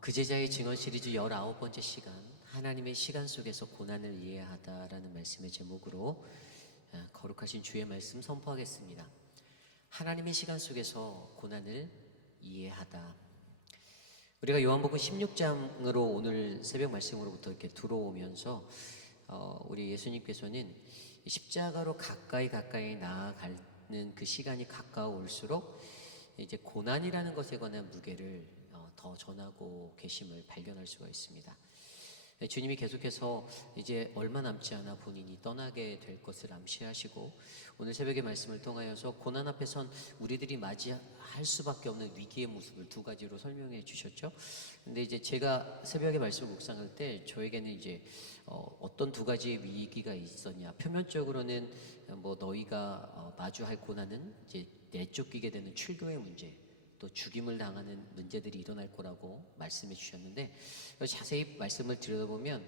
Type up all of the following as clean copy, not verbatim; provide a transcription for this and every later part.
그 제자의 증언 시리즈 19번째 시간, 하나님의 시간 속에서 고난을 이해하다라는 말씀의 제목으로 거룩하신 주의 말씀 선포하겠습니다. 하나님의 시간 속에서 고난을 이해하다. 우리가 요한복음 16장으로 오늘 새벽 말씀으로부터 이렇게 들어오면서 우리 예수님께서는 십자가로 가까이 나아가는 그 시간이 가까울수록 이제 고난이라는 것에 관한 무게를 더 전하고 계심을 발견할 수가 있습니다. 주님이 계속해서 이제 얼마 남지 않아 본인이 떠나게 될 것을 암시하시고 오늘 새벽의 말씀을 통하여서 고난 앞에 선 우리들이 맞이할 수밖에 없는 위기의 모습을 두 가지로 설명해 주셨죠. 근데 이제 제가 새벽에 말씀을 묵상할 때 저에게는 이제 어떤 두 가지의 위기가 있었냐. 표면적으로는 뭐 너희가 마주할 고난은 이제 내쫓기게 되는 출교의 문제, 또 죽임을 당하는 문제들이 일어날 거라고 말씀해 주셨는데, 자세히 말씀을 들여다보면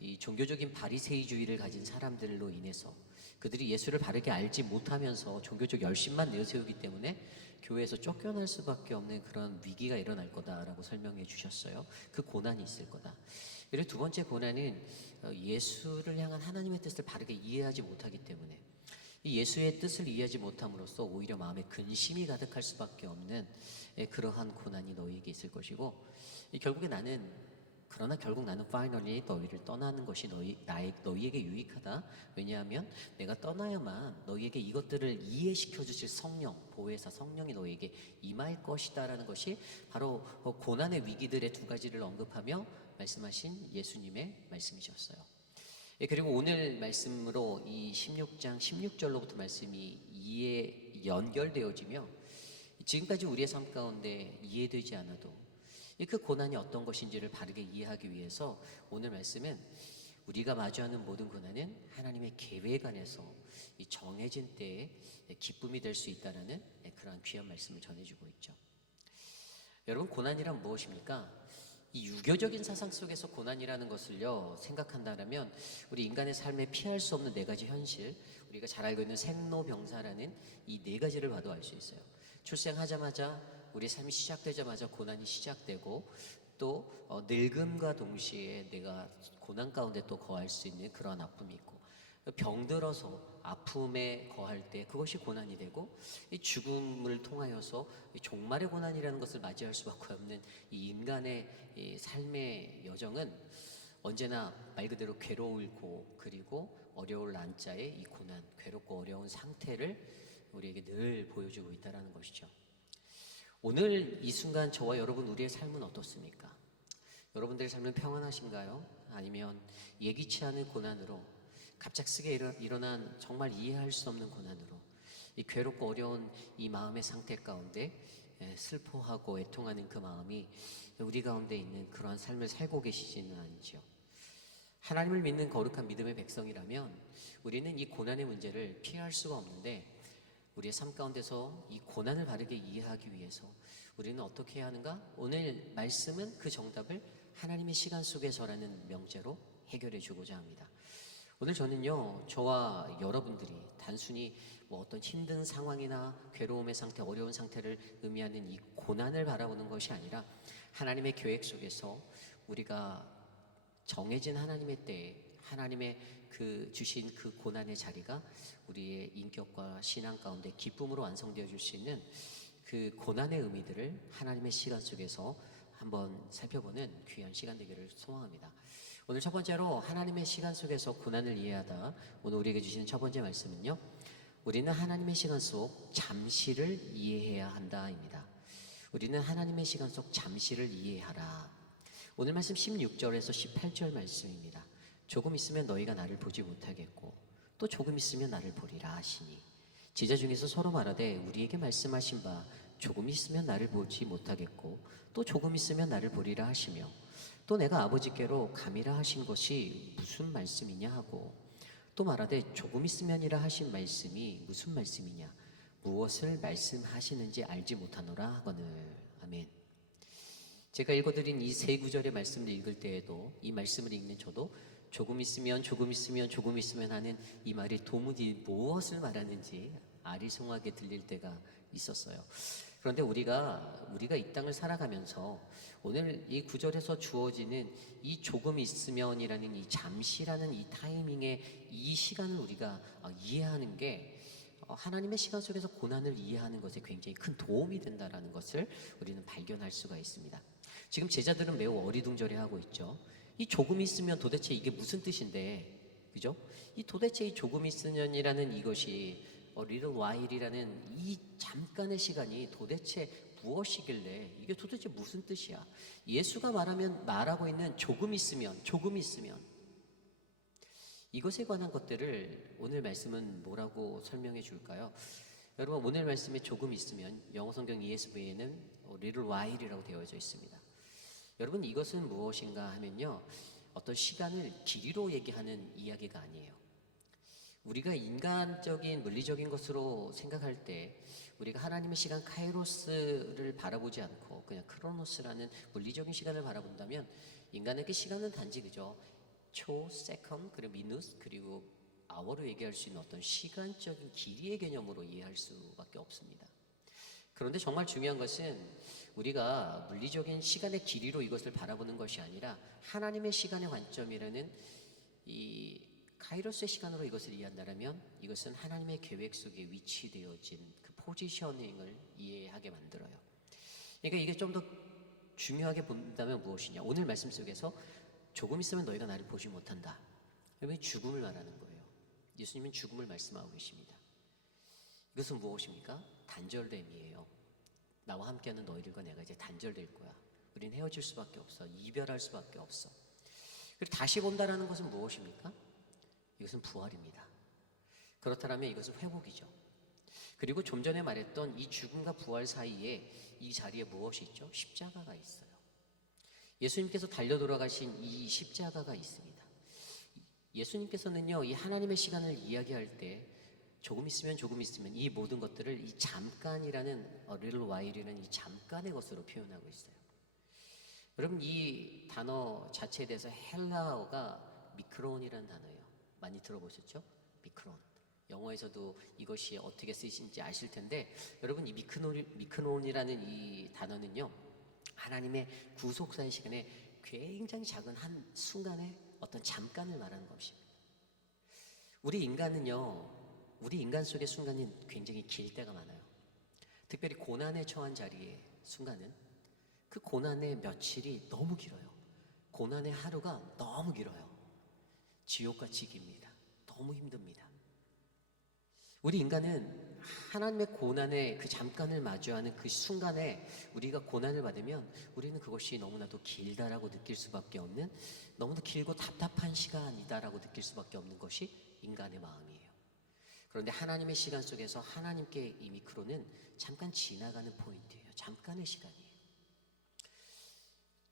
이 종교적인 바리새이주의를 가진 사람들로 인해서 그들이 예수를 바르게 알지 못하면서 종교적 열심만 내세우기 때문에 교회에서 쫓겨날 수밖에 없는 그런 위기가 일어날 거다라고 설명해 주셨어요. 그 고난이 있을 거다. 그리고 두 번째 고난은 예수를 향한 하나님의 뜻을 바르게 이해하지 못하기 때문에 이 예수의 뜻을 이해하지 못함으로써 오히려 마음에 근심이 가득할 수밖에 없는 그러한 고난이 너희에게 있을 것이고, 그러나 결국 나는 finally 너희를 떠나는 것이 너희에게 유익하다. 왜냐하면 내가 떠나야만 너희에게 이것들을 이해시켜 주실 성령, 보혜사 성령이 너희에게 임할 것이다라는 것이 바로 고난의 위기들의 두 가지를 언급하며 말씀하신 예수님의 말씀이셨어요. 그리고 오늘 말씀으로 이 16장 16절로부터 말씀이 연결되어지며 지금까지 우리의 삶 가운데 이해되지 않아도 그 고난이 어떤 것인지를 바르게 이해하기 위해서 오늘 말씀은 우리가 마주하는 모든 고난은 하나님의 계획 안에서 이 정해진 때에 기쁨이 될 수 있다는 그러한 귀한 말씀을 전해주고 있죠. 여러분, 고난이란 무엇입니까? 이 유교적인 사상 속에서 고난이라는 것을요 생각한다면 우리 인간의 삶에 피할 수 없는 네 가지 현실, 우리가 잘 알고 있는 생로병사라는 이 네 가지를 봐도 알 수 있어요. 출생하자마자 우리 삶이 시작되자마자 고난이 시작되고 또 늙음과 동시에 내가 고난 가운데 또 거할 수 있는 그러한 아픔이 있고, 병들어서 아픔에 거할 때 그것이 고난이 되고, 이 죽음을 통하여서 이 종말의 고난이라는 것을 맞이할 수밖에 없는 이 인간의 이 삶의 여정은 언제나 말 그대로 괴로울고 그리고 어려울 난자의 이 고난, 괴롭고 어려운 상태를 우리에게 늘 보여주고 있다는 것이죠. 오늘 이 순간 저와 여러분, 우리의 삶은 어떻습니까? 여러분들의 삶은 평안하신가요? 아니면 예기치 않은 고난으로, 갑작스레 일어난 정말 이해할 수 없는 고난으로 이 괴롭고 어려운 이 마음의 상태 가운데 슬퍼하고 애통하는 그 마음이 우리 가운데 있는 그러한 삶을 살고 계시지는 않지요. 하나님을 믿는 거룩한 믿음의 백성이라면 우리는 이 고난의 문제를 피할 수가 없는데, 우리의 삶 가운데서 이 고난을 바르게 이해하기 위해서 우리는 어떻게 해야 하는가? 오늘 말씀은 그 정답을 하나님의 시간 속에서라는 명제로 해결해 주고자 합니다. 오늘 저는요, 저와 여러분들이 단순히 뭐 어떤 힘든 상황이나 괴로움의 상태, 어려운 상태를 의미하는 이 고난을 바라보는 것이 아니라 하나님의 계획 속에서 우리가 정해진 하나님의 때에 하나님의 그 주신 그 고난의 자리가 우리의 인격과 신앙 가운데 기쁨으로 완성되어 줄 수 있는 그 고난의 의미들을 하나님의 시간 속에서 한번 살펴보는 귀한 시간 되기를 소망합니다. 오늘 첫 번째로 하나님의 시간 속에서 고난을 이해하다, 오늘 우리에게 주시는 첫 번째 말씀은요, 우리는 하나님의 시간 속 잠시를 이해해야 한다입니다. 우리는 하나님의 시간 속 잠시를 이해하라. 오늘 말씀 16절에서 18절 말씀입니다. 조금 있으면 너희가 나를 보지 못하겠고 또 조금 있으면 나를 보리라 하시니, 제자 중에서 서로 말하되 우리에게 말씀하신 바 조금 있으면 나를 보지 못하겠고 또 조금 있으면 나를 보리라 하시며, 또 내가 아버지께로 감이라 하신 것이 무슨 말씀이냐 하고, 또 말하되 조금 있으면이라 하신 말씀이 무슨 말씀이냐, 무엇을 말씀하시는지 알지 못하노라 하거늘. 아멘. 제가 읽어드린 이 세 구절의 말씀을 읽을 때에도, 이 말씀을 읽는 저도 조금 있으면 하는 이 말이 도무지 무엇을 말하는지 아리송하게 들릴 때가 있었어요. 그런데 우리가 이 땅을 살아가면서 오늘 이 구절에서 주어지는 이 조금 있으면이라는 이 잠시라는 이 타이밍의 이 시간을 우리가 이해하는 게 하나님의 시간 속에서 고난을 이해하는 것에 굉장히 큰 도움이 된다라는 것을 우리는 발견할 수가 있습니다. 지금 제자들은 매우 어리둥절해하고 있죠. 이 조금 있으면 도대체 이게 무슨 뜻인데, 그죠? 이 도대체 이 조금 있으면이라는 이것이 little while이라는 이 잠깐의 시간이 도대체 무엇이길래 이게 도대체 무슨 뜻이야? 예수가 말하고 있는 조금 있으면 이것에 관한 것들을 오늘 말씀은 뭐라고 설명해 줄까요? 여러분, 오늘 말씀에 조금 있으면 영어 성경 ESV에는 little while이라고 되어져 있습니다. 여러분, 이것은 무엇인가 하면요, 어떤 시간을 길이로 얘기하는 이야기가 아니에요. 우리가 인간적인 물리적인 것으로 생각할 때 우리가 하나님의 시간 카이로스를 바라보지 않고 그냥 크로노스라는 물리적인 시간을 바라본다면 인간에게 시간은 단지 그저 초, 세컨, 그리고 미누스, 그리고 아워로 얘기할 수 있는 어떤 시간적인 길이의 개념으로 이해할 수밖에 없습니다. 그런데 정말 중요한 것은 우리가 물리적인 시간의 길이로 이것을 바라보는 것이 아니라 하나님의 시간의 관점이라는 이 카이로스의 시간으로 이것을 이해한다면 이것은 하나님의 계획 속에 위치되어진 그 포지셔닝을 이해하게 만들어요. 그러니까 이게 좀 더 중요하게 본다면 무엇이냐? 오늘 말씀 속에서 조금 있으면 너희가 나를 보지 못한다. 그러면 죽음을 말하는 거예요. 예수님은 죽음을 말씀하고 계십니다. 이것은 무엇입니까? 단절됨이에요. 나와 함께하는 너희들과 내가 이제 단절될 거야. 우린 헤어질 수밖에 없어. 이별할 수밖에 없어. 그리고 다시 본다라는 것은 무엇입니까? 이것은 부활입니다. 그렇다면 이것은 회복이죠. 그리고 좀 전에 말했던 이 죽음과 부활 사이에 이 자리에 무엇이 있죠? 십자가가 있어요. 예수님께서 달려 돌아가신 이 십자가가 있습니다. 예수님께서는요, 이 하나님의 시간을 이야기할 때 조금 있으면 이 모든 것들을 이 잠깐이라는 little while이라는 이 잠깐의 것으로 표현하고 있어요. 여러분, 이 단어 자체에 대해서 헬라어가 미크론이라는 단어예요. 많이 들어보셨죠? 미크론. 영어에서도 이것이 어떻게 쓰이신지 아실 텐데, 여러분, 이 미크론이라는 이 단어는요, 하나님의 구속사의 시간에 굉장히 작은 한 순간의 어떤 잠깐을 말하는 것입니다. 우리 인간 속의 순간이 굉장히 길 때가 많아요. 특별히 고난에 처한 자리의 순간은 그 고난의 며칠이 너무 길어요. 고난의 하루가 너무 길어요. 지옥같이 깁니다. 너무 힘듭니다. 우리 인간은 하나님의 고난의 그 잠깐을 마주하는 그 순간에 우리가 고난을 받으면 우리는 그것이 너무나도 길다라고 느낄 수밖에 없는, 너무나 길고 답답한 시간이다라고 느낄 수밖에 없는 것이 인간의 마음이에요. 그런데 하나님의 시간 속에서 하나님께 이 미크로는 잠깐 지나가는 포인트예요. 잠깐의 시간이에요.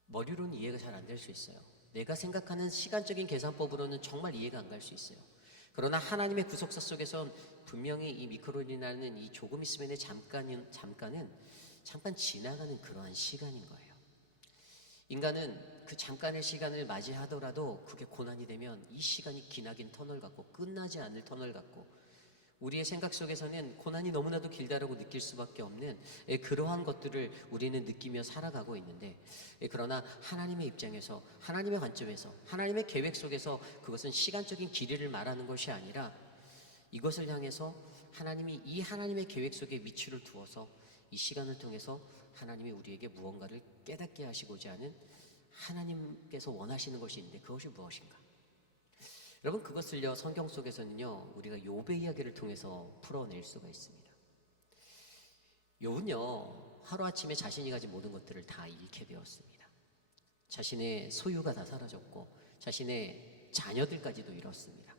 머리로는 이해가 잘 안 될 수 있어요. 내가 생각하는 시간적인 계산법으로는 정말 이해가 안 갈 수 있어요. 그러나 하나님의 구속사 속에선 분명히 이 미크론이라는 이 조금 있으면의 잠깐 지나가는 그러한 시간인 거예요. 인간은 그 잠깐의 시간을 맞이하더라도 그게 고난이 되면 이 시간이 기나긴 터널 같고 끝나지 않을 터널 같고 우리의 생각 속에서는 고난이 너무나도 길다라고 느낄 수밖에 없는 그러한 것들을 우리는 느끼며 살아가고 있는데, 그러나 하나님의 입장에서, 하나님의 관점에서, 하나님의 계획 속에서 그것은 시간적인 길이를 말하는 것이 아니라 이것을 향해서 하나님이 이 하나님의 계획 속에 위치를 두어서 이 시간을 통해서 하나님이 우리에게 무언가를 깨닫게 하시고자 하는 하나님께서 원하시는 것이 있는데 그것이 무엇인가? 여러분, 그것을요 성경 속에서는요 우리가 욥의 이야기를 통해서 풀어낼 수가 있습니다. 욥은요 하루아침에 자신이 가진 모든 것들을 다 잃게 되었습니다. 자신의 소유가 다 사라졌고 자신의 자녀들까지도 잃었습니다.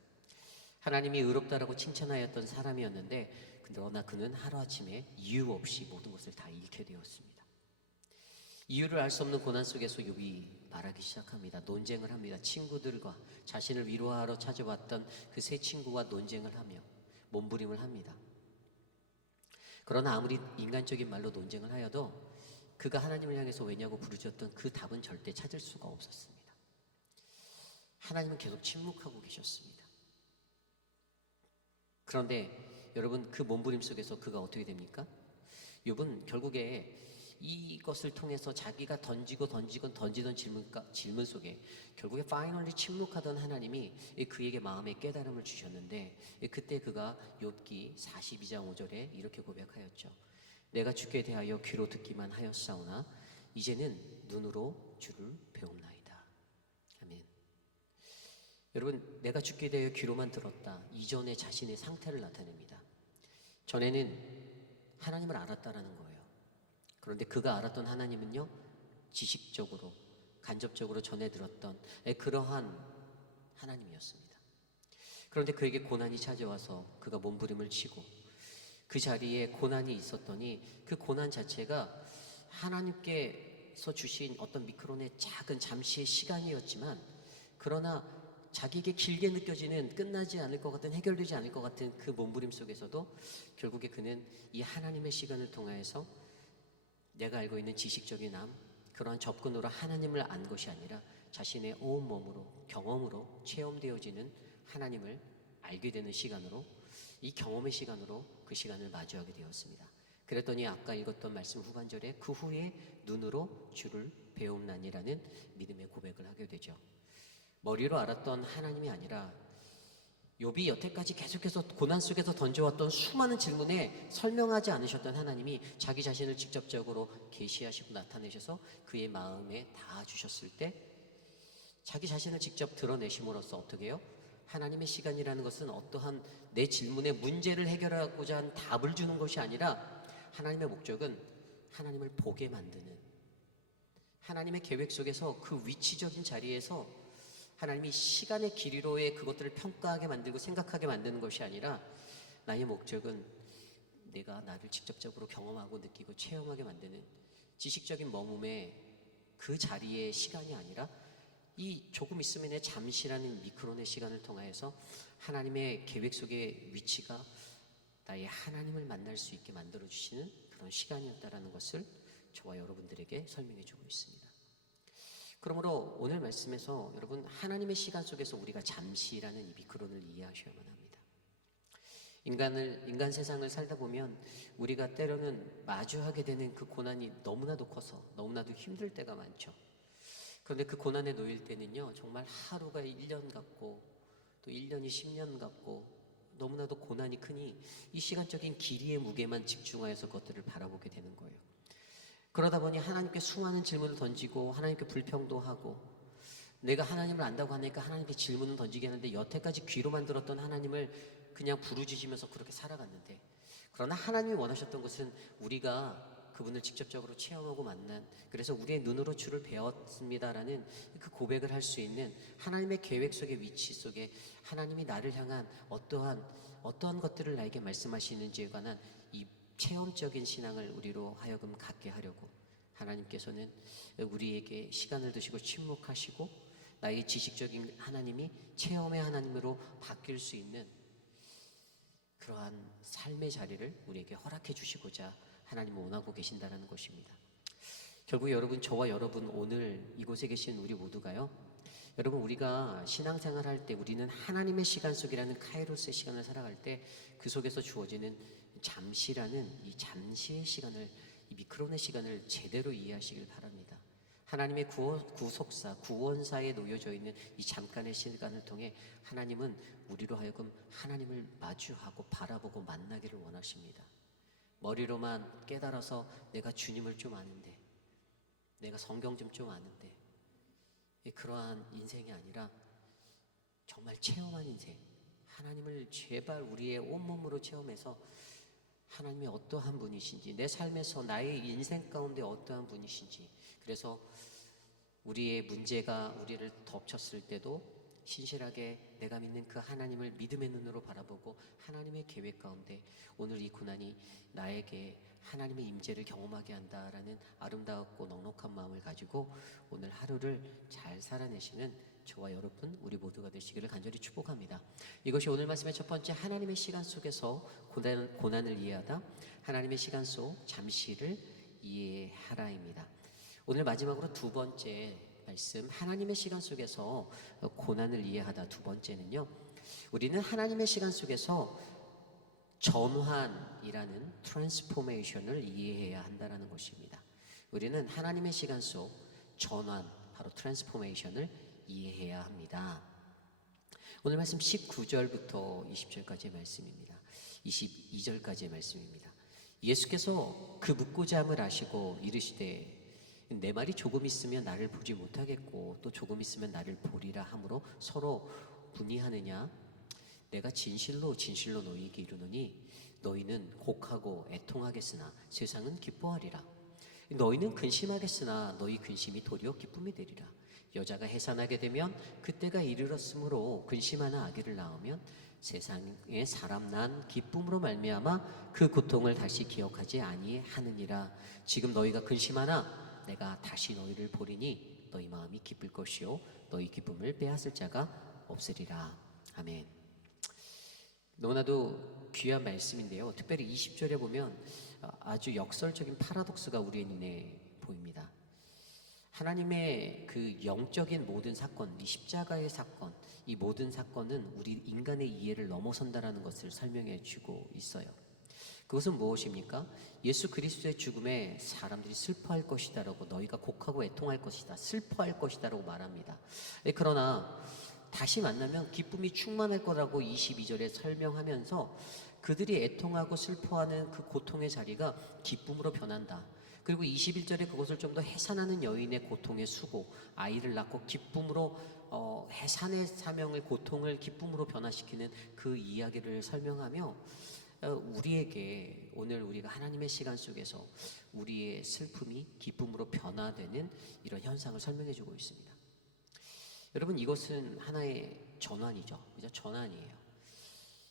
하나님이 의롭다라고 칭찬하였던 사람이었는데 그러나 그는 하루아침에 이유 없이 모든 것을 다 잃게 되었습니다. 이유를 알 수 없는 고난 속에서 욥이 말하기 시작합니다. 논쟁을 합니다. 친구들과 자신을 위로하러 찾아왔던 그 세 친구와 논쟁을 하며 몸부림을 합니다. 그러나 아무리 인간적인 말로 논쟁을 하여도 그가 하나님을 향해서 왜냐고 부르짖었던 그 답은 절대 찾을 수가 없었습니다. 하나님은 계속 침묵하고 계셨습니다. 그런데 여러분, 그 몸부림 속에서 그가 어떻게 됩니까? 욥은 결국에 이것을 통해서 자기가 던지던 질문 속에 결국에 파이널리 침묵하던 하나님이 그에게 마음의 깨달음을 주셨는데, 그때 그가 욥기 42장 5절에 이렇게 고백하였죠. 내가 주께 대하여 귀로 듣기만 하였사오나 이제는 눈으로 주를 배움나이다. 아멘. 여러분, 내가 주께 대하여 귀로만 들었다, 이전에 자신의 상태를 나타냅니다. 전에는 하나님을 알았다라는 거예요. 그런데 그가 알았던 하나님은요, 지식적으로 간접적으로 전해 들었던 그러한 하나님이었습니다. 그런데 그에게 고난이 찾아와서 그가 몸부림을 치고 그 자리에 고난이 있었더니 그 고난 자체가 하나님께서 주신 어떤 미크론의 작은 잠시의 시간이었지만, 그러나 자기에게 길게 느껴지는, 끝나지 않을 것 같은, 해결되지 않을 것 같은 그 몸부림 속에서도 결국에 그는 이 하나님의 시간을 통하여서 내가 알고 있는 지식적인 그러한 접근으로 하나님을 안 것이 아니라 자신의 온몸으로, 경험으로 체험되어지는 하나님을 알게 되는 시간으로, 이 경험의 시간으로 그 시간을 마주하게 되었습니다. 그랬더니 아까 읽었던 말씀 후반절에 그 후에 눈으로 주를 배움나니라는 믿음의 고백을 하게 되죠. 머리로 알았던 하나님이 아니라 욥이 여태까지 계속해서 고난 속에서 던져왔던 수많은 질문에 설명하지 않으셨던 하나님이 자기 자신을 직접적으로 계시하시고 나타내셔서 그의 마음에 닿아주셨을 때, 자기 자신을 직접 드러내심으로써 어떻게 해요? 하나님의 시간이라는 것은 어떠한 내 질문에 문제를 해결하고자 한 답을 주는 것이 아니라, 하나님의 목적은 하나님을 보게 만드는, 하나님의 계획 속에서 그 위치적인 자리에서 하나님이 시간의 길이로의 그것들을 평가하게 만들고 생각하게 만드는 것이 아니라, 나의 목적은 내가 나를 직접적으로 경험하고 느끼고 체험하게 만드는 지식적인 머뭅의 그 자리의 시간이 아니라, 이 조금 있으면 잠시라는 미크론의 시간을 통하여서 하나님의 계획 속의 위치가 나의 하나님을 만날 수 있게 만들어주시는 그런 시간이었다라는 것을 저와 여러분들에게 설명해 주고 있습니다. 그러므로 오늘 말씀에서 여러분, 하나님의 시간 속에서 우리가 잠시라는 이 미크론을 이해하셔야만 합니다. 인간 세상을 살다 보면 우리가 때로는 마주하게 되는 그 고난이 너무나도 커서 너무나도 힘들 때가 많죠. 그런데 그 고난에 놓일 때는요, 정말 하루가 1년 같고 또 1년이 10년 같고 너무나도 고난이 크니 이 시간적인 길이의 무게만 집중하여서 그것들을 바라보게 되는 거예요. 그러다 보니 하나님께 수많은 질문을 던지고 하나님께 불평도 하고, 내가 하나님을 안다고 하니까 하나님께 질문을 던지게 하는데 여태까지 귀로만 들었던 하나님을 그냥 부르짖으면서 그렇게 살아갔는데, 그러나 하나님이 원하셨던 것은 우리가 그분을 직접적으로 체험하고 만난, 그래서 우리의 눈으로 주를 배웠습니다라는 그 고백을 할 수 있는 하나님의 계획 속의 위치 속에 하나님이 나를 향한 어떠한 것들을 나에게 말씀하시는지에 관한 이 체험적인 신앙을 우리로 하여금 갖게 하려고 하나님께서는 우리에게 시간을 두시고 침묵하시고 나의 지식적인 하나님이 체험의 하나님으로 바뀔 수 있는 그러한 삶의 자리를 우리에게 허락해 주시고자 하나님은 원하고 계신다는 것입니다. 결국 여러분, 저와 여러분, 오늘 이곳에 계신 우리 모두가요, 여러분, 우리가 신앙생활 할 때 우리는 하나님의 시간 속이라는 카이로스의 시간을 살아갈 때 그 속에서 주어지는 잠시라는 이 잠시의 시간을, 이 미크론의 시간을 제대로 이해하시길 바랍니다. 하나님의 구속사, 구원사에 놓여져 있는 이 잠깐의 시간을 통해 하나님은 우리로 하여금 하나님을 마주하고 바라보고 만나기를 원하십니다. 머리로만 깨달아서 내가 주님을 좀 아는데, 내가 성경 좀 아는데, 그러한 인생이 아니라 정말 체험한 인생, 하나님을 제발 우리의 온몸으로 체험해서 하나님이 어떠한 분이신지, 내 삶에서 나의 인생 가운데 어떠한 분이신지, 그래서 우리의 문제가 우리를 덮쳤을 때도 신실하게 내가 믿는 그 하나님을 믿음의 눈으로 바라보고 하나님의 계획 가운데 오늘 이 고난이 나에게 하나님의 임재를 경험하게 한다라는 아름답고 넉넉한 마음을 가지고 오늘 하루를 잘 살아내시는 저와 여러분, 우리 모두가 되시기를 간절히 축복합니다. 이것이 오늘 말씀의 첫 번째, 하나님의 시간 속에서 고난을 이해하다, 하나님의 시간 속 잠시를 이해하라입니다. 오늘 마지막으로 두 번째 말씀, 하나님의 시간 속에서 고난을 이해하다, 두 번째는요, 우리는 하나님의 시간 속에서 전환이라는 트랜스포메이션을 이해해야 한다는 것입니다. 우리는 하나님의 시간 속 전환, 바로 트랜스포메이션을 이해해야 합니다. 오늘 말씀 19절부터 20절까지의 말씀입니다. 22절까지의 말씀입니다. 예수께서 그 묻고자 함을 아시고 이르시되 내 말이 조금 있으면 나를 보지 못하겠고 또 조금 있으면 나를 보리라 하므로 서로 분이하느냐. 내가 진실로 진실로 너희에게 이르노니 너희는 곡하고 애통하겠으나 세상은 기뻐하리라. 너희는 근심하겠으나 너희 근심이 도리어 기쁨이 되리라. 여자가 해산하게 되면 그때가 이르렀으므로 근심하는 아기를 낳으면 세상에 사람 난 기쁨으로 말미암아 그 고통을 다시 기억하지 아니하느니라. 지금 너희가 근심하나 내가 다시 너희를 보리니 너희 마음이 기쁠 것이요 너희 기쁨을 빼앗을 자가 없으리라. 아멘. 너무나도 귀한 말씀인데요. 특별히 20절에 보면 아주 역설적인 파라독스가 우리의 눈에 보입니다. 하나님의 그 영적인 모든 사건, 이 십자가의 사건, 이 모든 사건은 우리 인간의 이해를 넘어선다라는 것을 설명해 주고 있어요. 그것은 무엇입니까? 예수 그리스도의 죽음에 사람들이 슬퍼할 것이다라고, 너희가 곡하고 애통할 것이다, 슬퍼할 것이다라고 말합니다. 그러나 다시 만나면 기쁨이 충만할 거라고 22절에 설명하면서 그들이 애통하고 슬퍼하는 그 고통의 자리가 기쁨으로 변한다. 그리고 21절에 그것을 좀 더 해산하는 여인의 고통의 수고, 아이를 낳고 기쁨으로 해산의 사명을, 고통을 기쁨으로 변화시키는 그 이야기를 설명하며 우리에게 오늘 우리가 하나님의 시간 속에서 우리의 슬픔이 기쁨으로 변화되는 이런 현상을 설명해 주고 있습니다. 여러분, 이것은 하나의 전환이죠. 그죠? 전환이에요.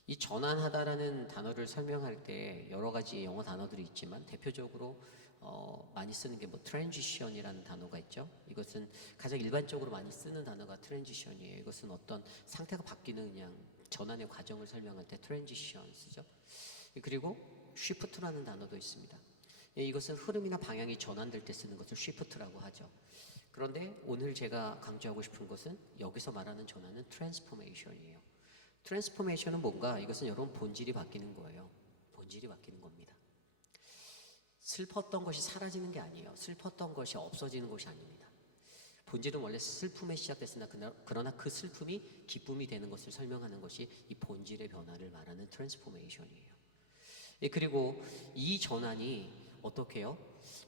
이 전환하다라는 단어를 설명할 때 여러 가지 영어 단어들이 있지만 대표적으로 많이 쓰는 게 transition이라는 단어가 있죠. 이것은 가장 일반적으로 많이 쓰는 단어가 transition이에요. 이것은 어떤 상태가 바뀌는 그냥 전환의 과정을 설명할 때 transition 쓰죠. 그리고 shift라는 단어도 있습니다. 이것은 흐름이나 방향이 전환될 때 쓰는 것을 shift라고 하죠. 그런데 오늘 제가 강조하고 싶은 것은 여기서 말하는 전환은 트랜스포메이션이에요. 트랜스포메이션은 뭔가? 이것은 여러분 본질이 바뀌는 거예요. 본질이 바뀌는 겁니다. 슬펐던 것이 사라지는 게 아니에요. 슬펐던 것이 없어지는 것이 아닙니다. 본질은 원래 슬픔에 시작됐으나 그러나 그 슬픔이 기쁨이 되는 것을 설명하는 것이 이 본질의 변화를 말하는 트랜스포메이션이에요. 그리고 이 전환이 어떻게 해요?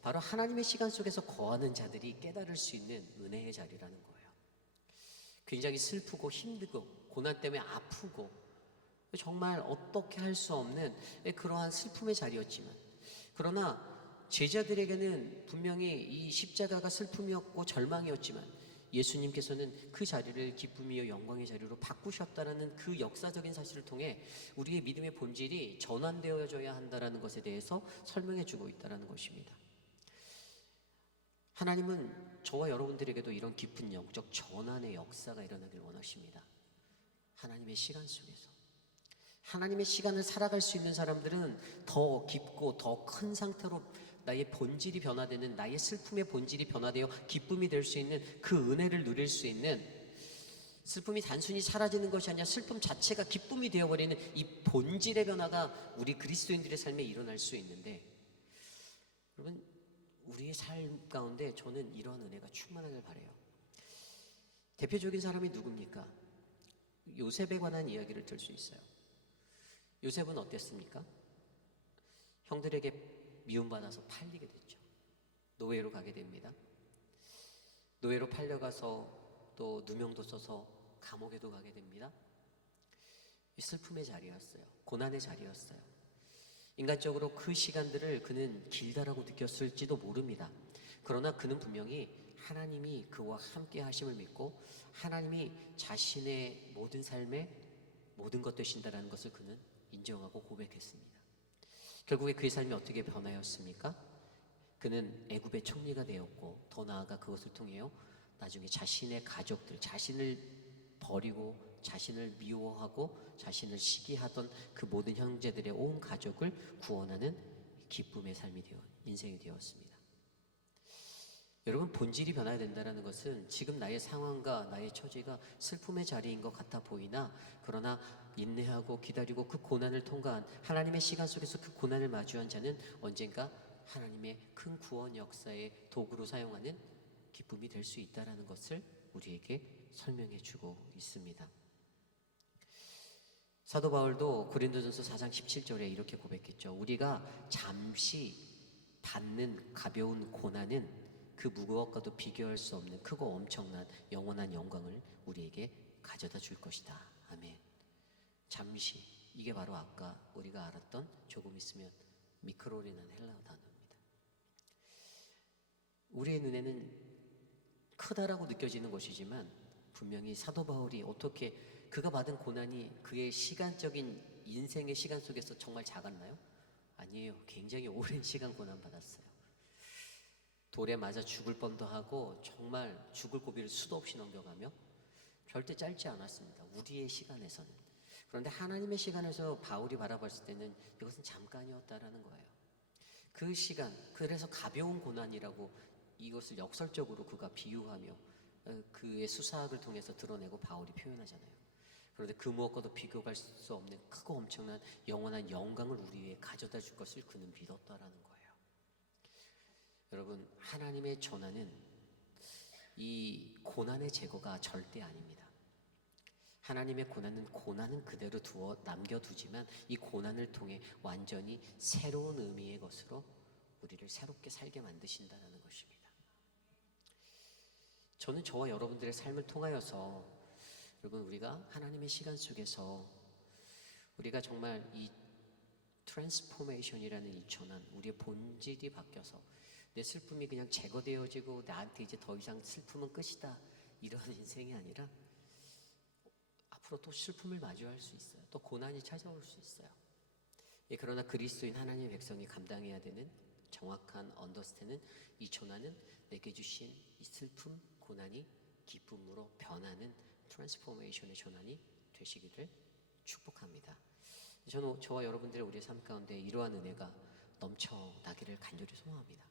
바로 하나님의 시간 속에서 거하는 자들이 깨달을 수 있는 은혜의 자리라는 거예요. 굉장히 슬프고 힘들고 고난 때문에 아프고 정말 어떻게 할 수 없는 그러한 슬픔의 자리였지만, 그러나 제자들에게는 분명히 이 십자가가 슬픔이었고 절망이었지만 예수님께서는 그 자리를 기쁨이요 영광의 자리로 바꾸셨다는 그 역사적인 사실을 통해 우리의 믿음의 본질이 전환되어져야 한다는 것에 대해서 설명해 주고 있다는 것입니다. 하나님은 저와 여러분들에게도 이런 깊은 영적 전환의 역사가 일어나길 원하십니다. 하나님의 시간 속에서 하나님의 시간을 살아갈 수 있는 사람들은 더 깊고 더 큰 상태로 나의 본질이 변화되는, 나의 슬픔의 본질이 변화되어 기쁨이 될 수 있는 그 은혜를 누릴 수 있는, 슬픔이 단순히 사라지는 것이 아니라 슬픔 자체가 기쁨이 되어버리는 이 본질의 변화가 우리 그리스도인들의 삶에 일어날 수 있는데, 여러분, 우리의 삶 가운데 저는 이런 은혜가 충만하길 바라요. 대표적인 사람이 누굽니까? 요셉에 관한 이야기를 들 수 있어요. 요셉은 어땠습니까? 형들에게 미움받아서 팔리게 됐죠. 노예로 가게 됩니다. 노예로 팔려가서 또 누명도 써서 감옥에도 가게 됩니다. 슬픔의 자리였어요. 고난의 자리였어요. 인간적으로 그 시간들을 그는 길다라고 느꼈을지도 모릅니다. 그러나 그는 분명히 하나님이 그와 함께 하심을 믿고 하나님이 자신의 모든 삶에 모든 것 되신다라는 것을 그는 인정하고 고백했습니다. 결국에 그의 삶이 어떻게 변하였습니까? 그는 애굽의 총리가 되었고 더 나아가 그것을 통해요 나중에 자신의 가족들, 자신을 버리고 자신을 미워하고 자신을 시기하던 그 모든 형제들의 온 가족을 구원하는 기쁨의 삶이 인생이 되었습니다. 여러분, 본질이 변화해야 된다는 것은 지금 나의 상황과 나의 처지가 슬픔의 자리인 것 같아 보이나, 그러나 인내하고 기다리고 그 고난을 통과한 하나님의 시간 속에서 그 고난을 마주한 자는 언젠가 하나님의 큰 구원 역사의 도구로 사용하는 기쁨이 될 수 있다는 것을 우리에게 설명해 주고 있습니다. 사도 바울도 고린도전서 4장 17절에 이렇게 고백했죠. 우리가 잠시 받는 가벼운 고난은 그 무엇과도 비교할 수 없는 크고 엄청난 영원한 영광을 우리에게 가져다 줄 것이다. 아멘. 잠시, 이게 바로 아까 우리가 알았던 조금 있으면 미크로리라는 헬라어 단어입니다. 우리의 눈에는 크다라고 느껴지는 것이지만 분명히 사도 바울이 어떻게 그가 받은 고난이 그의 시간적인 인생의 시간 속에서 정말 작았나요? 아니에요. 굉장히 오랜 시간 고난 받았어요. 돌에 맞아 죽을 뻔도 하고 정말 죽을 고비를 수도 없이 넘겨가며 절대 짧지 않았습니다. 우리의 시간에서는. 그런데 하나님의 시간에서 바울이 바라봤을 때는 이것은 잠깐이었다라는 거예요. 그 시간, 그래서 가벼운 고난이라고 이것을 역설적으로 그가 비유하며 그의 수사학을 통해서 드러내고 바울이 표현하잖아요. 그런데 그 무엇과도 비교할 수 없는 크고 엄청난 영원한 영광을 우리 위해 가져다 줄 것을 그는 믿었다라는 거예요. 여러분, 하나님의 전화는 이 고난의 제거가 절대 아닙니다. 하나님의 고난은 그대로 남겨두지만 이 고난을 통해 완전히 새로운 의미의 것으로 우리를 새롭게 살게 만드신다는 것입니다. 저는 저와 여러분들의 삶을 통하여서 여러분, 우리가 하나님의 시간 속에서 우리가 정말 이 트랜스포메이션이라는 이 전환, 우리의 본질이 바뀌어서 내 슬픔이 그냥 제거되어지고 나한테 이제 더 이상 슬픔은 끝이다, 이런 인생이 아니라 앞으로 또 슬픔을 마주할 수 있어요. 또 고난이 찾아올 수 있어요. 그러나 그리스도인 하나님의 백성이 감당해야 되는 정확한 언더스탠은 이 전환은 내게 주신 이 슬픔, 고난이 기쁨으로 변하는 트랜스포메이션의 전환이 되시기를 축복합니다. 저는 저와 여러분들의 우리의 삶 가운데 이러한 은혜가 넘쳐나기를 간절히 소망합니다.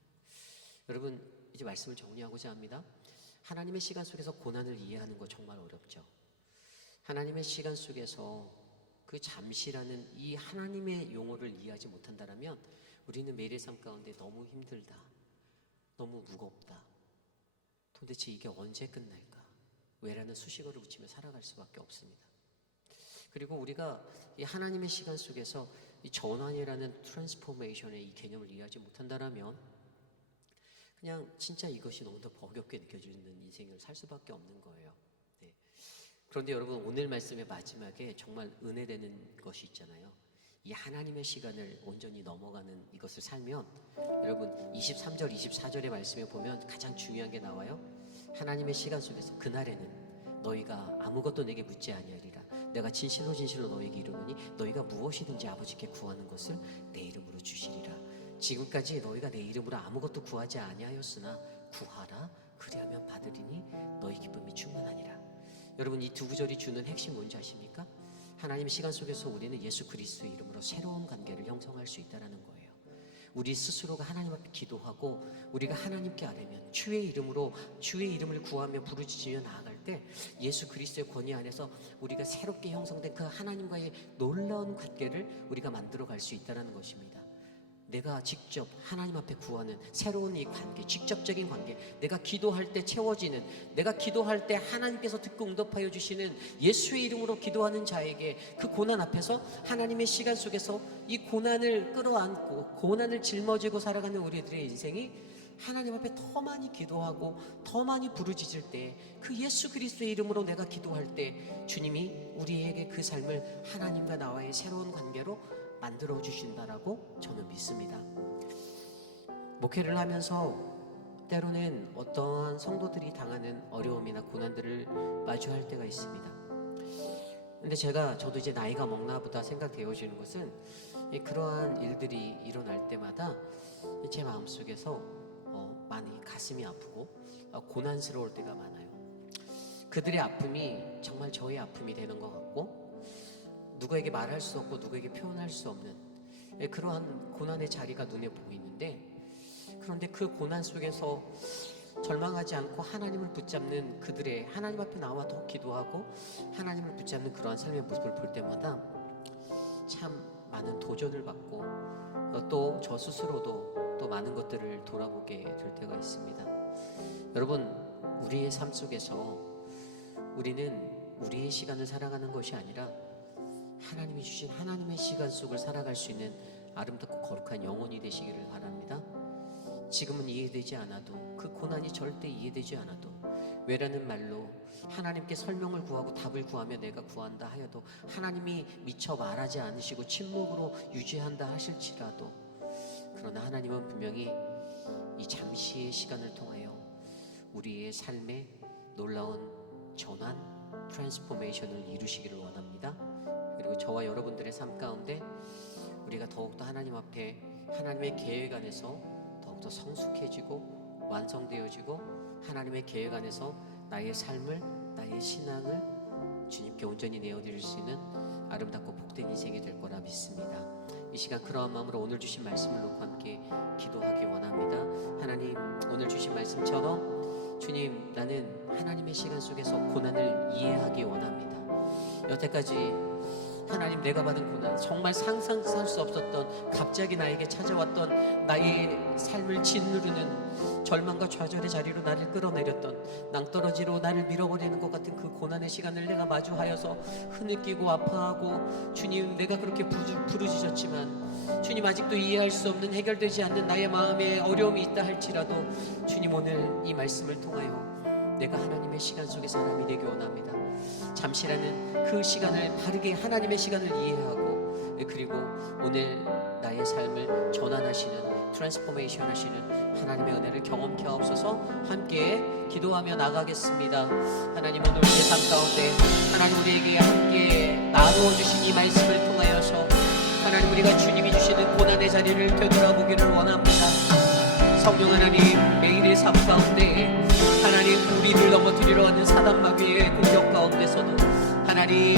여러분, 이제 말씀을 정리하고자 합니다. 하나님의 시간 속에서 고난을 이해하는 거 정말 어렵죠. 하나님의 시간 속에서 그 잠시라는 이 하나님의 용어를 이해하지 못한다면 우리는 매일의 삶 가운데 너무 힘들다, 너무 무겁다, 도대체 이게 언제 끝날까, 왜라는 수식어를 붙이며 살아갈 수밖에 없습니다. 그리고 우리가 이 하나님의 시간 속에서 이 전환이라는 트랜스포메이션의 이 개념을 이해하지 못한다면 그냥 진짜 이것이 너무도 버겁게 느껴지는 인생을 살 수밖에 없는 거예요. 네. 그런데 여러분, 오늘 말씀의 마지막에 정말 은혜되는 것이 있잖아요. 이 하나님의 시간을 온전히 넘어가는 이것을 살면 여러분 23절 24절의 말씀에 보면 가장 중요한 게 나와요. 하나님의 시간 속에서 그날에는 너희가 아무것도 내게 묻지 아니하리라. 내가 진실로 진실로 너희에게 이르노니 너희가 무엇이든지 아버지께 구하는 것을 내 이름으로 주시리라. 지금까지 너희가 내 이름으로 아무것도 구하지 아니하였으나 구하라, 그리하면 받으리니 너희 기쁨이 충만하니라. 여러분, 이 두 구절이 주는 핵심 뭔지 아십니까? 하나님의 시간 속에서 우리는 예수 그리스도의 이름으로 새로운 관계를 형성할 수 있다는 거예요. 우리 스스로가 하나님 앞에 기도하고 우리가 하나님께 아뢰면 주의 이름으로 주의 이름을 구하며 부르짖으며 나아갈 때 예수 그리스도의 권위 안에서 우리가 새롭게 형성된 그 하나님과의 놀라운 관계를 우리가 만들어 갈 수 있다는 것입니다. 내가 직접 하나님 앞에 구하는 새로운 이 관계, 직접적인 관계, 내가 기도할 때 채워지는, 내가 기도할 때 하나님께서 듣고 응답하여 주시는 예수의 이름으로 기도하는 자에게 그 고난 앞에서 하나님의 시간 속에서 이 고난을 끌어안고 고난을 짊어지고 살아가는 우리들의 인생이 하나님 앞에 더 많이 기도하고 더 많이 부르짖을 때, 그 예수 그리스도의 이름으로 내가 기도할 때 주님이 우리에게 그 삶을 하나님과 나와의 새로운 관계로 만들어 주신다라고 저는 믿습니다. 목회를 하면서 때로는 어떠한 성도들이 당하는 어려움이나 고난들을 마주할 때가 있습니다. 근데 저도 이제 나이가 먹나 보다 생각되어지는 것은 그러한 일들이 일어날 때마다 제 마음속에서 많이 가슴이 아프고 고난스러울 때가 많아요. 그들의 아픔이 정말 저의 아픔이 되는 것 같고, 누구에게 말할 수 없고 누구에게 표현할 수 없는 그러한 고난의 자리가 눈에 보이는데, 그런데 그 고난 속에서 절망하지 않고 하나님을 붙잡는 그들의, 하나님 앞에 나와 더 기도하고 하나님을 붙잡는 그러한 삶의 모습을 볼 때마다 참 많은 도전을 받고 또 저 스스로도 또 많은 것들을 돌아보게 될 때가 있습니다. 여러분, 우리의 삶 속에서 우리는 우리의 시간을 살아가는 것이 아니라 하나님이 주신 하나님의 시간 속을 살아갈 수 있는 아름답고 거룩한 영혼이 되시기를 바랍니다. 지금은 이해되지 않아도, 그 고난이 절대 이해되지 않아도, 왜라는 말로 하나님께 설명을 구하고 답을 구하며 내가 구한다 하여도 하나님이 미처 말하지 않으시고 침묵으로 유지한다 하실지라도, 그러나 하나님은 분명히 이 잠시의 시간을 통하여 우리의 삶에 놀라운 전환, 트랜스포메이션을 이루시기를 원합니다. 그리고 저와 여러분들의 삶 가운데 우리가 더욱더 하나님 앞에 하나님의 계획 안에서 더욱더 성숙해지고 완성되어지고 하나님의 계획 안에서 나의 삶을, 나의 신앙을 주님께 온전히 내어드릴 수 있는 아름답고 복된 인생이 될 거라 믿습니다. 이 시간 그러한 마음으로 오늘 주신 말씀을 놓고 함께 기도하기 원합니다. 하나님, 오늘 주신 말씀처럼 주님, 나는 하나님의 시간 속에서 고난을 이해하기 원합니다. 여태까지 하나님, 내가 받은 고난, 정말 상상할 수 없었던, 갑자기 나에게 찾아왔던 나의 삶을 짓누르는 절망과 좌절의 자리로 나를 끌어내렸던, 낭떠러지로 나를 밀어버리는 것 같은 그 고난의 시간을 내가 마주하여서 흐느끼고 아파하고, 주님, 내가 그렇게 부르짖었지만 주님, 아직도 이해할 수 없는, 해결되지 않는 나의 마음에 어려움이 있다 할지라도 주님, 오늘 이 말씀을 통하여 내가 하나님의 시간 속의 사람이 되기 원합니다. 잠시라는 그 시간을 바르게 하나님의 시간을 이해하고, 그리고 오늘 나의 삶을 전환하시는, 트랜스포메이션 하시는 하나님의 은혜를 경험케 하옵소서. 함께 기도하며 나가겠습니다. 하나님, 오늘 우리의 삶 가운데 하나님 우리에게 함께 나누어 주신 이 말씀을 통하여서 하나님, 우리가 주님이 주시는 고난의 자리를 되돌아보기를 원합니다. 성령 하나님, 매일의 삶 가운데 하나님, 우리를 넘어뜨리려 하는 사단 마귀의 공격 가운데서도 하나님